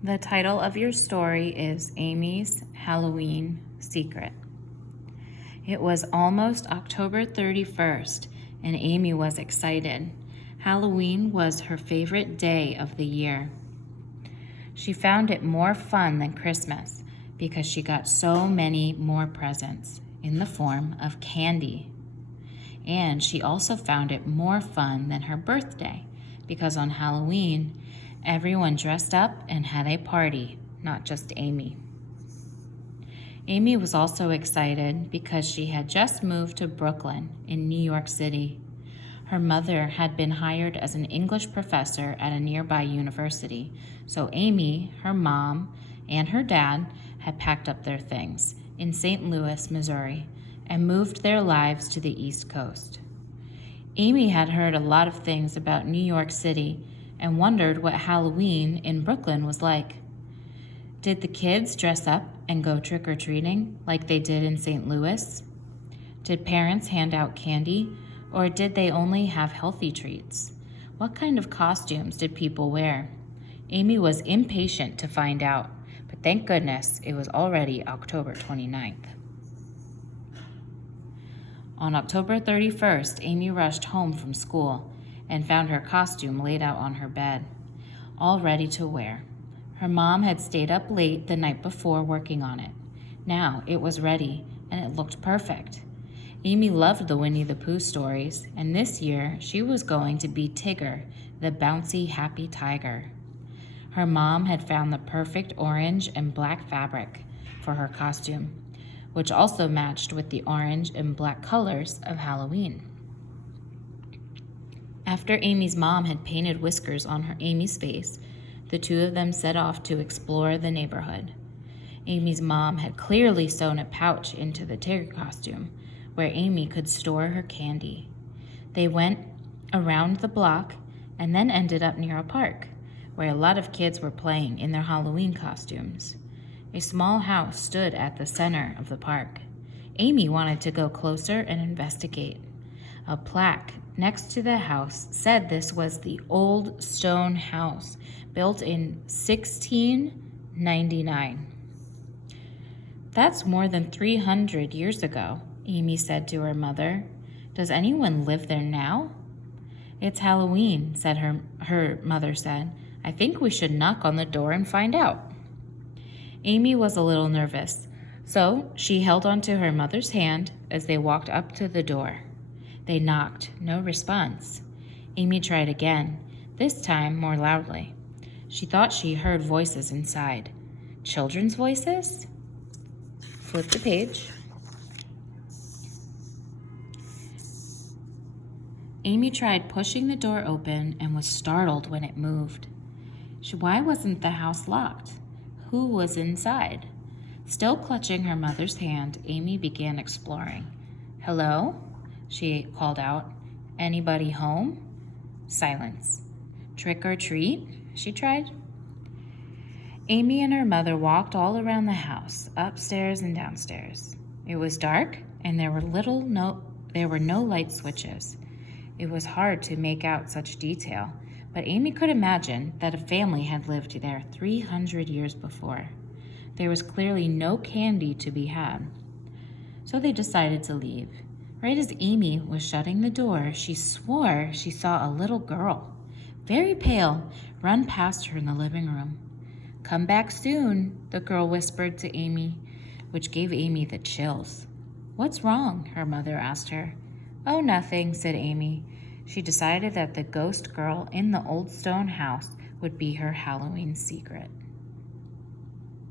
The title of your story is Amy's Halloween Secret. It was almost October 31st, and Amy was excited. Halloween was her favorite day of the year. She found it more fun than Christmas because she got so many more presents in the form of candy. And she also found it more fun than her birthday because on Halloween, everyone dressed up and had a party, not just Amy. Amy was also excited because she had just moved to Brooklyn in New York City. Her mother had been hired as an English professor at a nearby university, so Amy, her mom, and her dad had packed up their things in St. Louis, Missouri, and moved their lives to the East Coast. Amy had heard a lot of things about New York City and wondered what Halloween in Brooklyn was like. Did the kids dress up and go trick-or-treating like they did in St. Louis? Did parents hand out candy, or did they only have healthy treats? What kind of costumes did people wear? Amy was impatient to find out, but thank goodness it was already October 29th. On October 31st, Amy rushed home from school and found her costume laid out on her bed, all ready to wear. Her mom had stayed up late the night before working on it. Now it was ready, and it looked perfect. Amy loved the Winnie the Pooh stories, and this year she was going to be Tigger, the bouncy, happy tiger. Her mom had found the perfect orange and black fabric for her costume, which also matched with the orange and black colors of Halloween. After Amy's mom had painted whiskers on Amy's face, the two of them set off to explore the neighborhood. Amy's mom had clearly sewn a pouch into the Tigger costume, where Amy could store her candy. They went around the block and then ended up near a park, where a lot of kids were playing in their Halloween costumes. A small house stood at the center of the park. Amy wanted to go closer and investigate. A plaque next to the house said this was the Old Stone House, built in 1699. That's more than 300 years ago, Amy said to her mother. Does anyone live there now? It's Halloween, said her mother said. I think we should knock on the door and find out. Amy was a little nervous, so she held onto her mother's hand as they walked up to the door. They knocked, no response. Amy tried again, this time more loudly. She thought she heard voices inside. Children's voices? Flip the page. Amy tried pushing the door open and was startled when it moved. Why wasn't the house locked? Who was inside? Still clutching her mother's hand, Amy began exploring. Hello? She called out. Anybody home? Silence. Trick or treat? She tried. Amy and her mother walked all around the house, upstairs and downstairs. It was dark, and there were no light switches. It was hard to make out such detail, but Amy could imagine that a family had lived there 300 years before. There was clearly no candy to be had. So they decided to leave. Right as Amy was shutting the door, she swore she saw a little girl, very pale, run past her in the living room. Come back soon, the girl whispered to Amy, which gave Amy the chills. What's wrong? Her mother asked her. Oh, nothing, said Amy. She decided that the ghost girl in the old stone house would be her Halloween secret.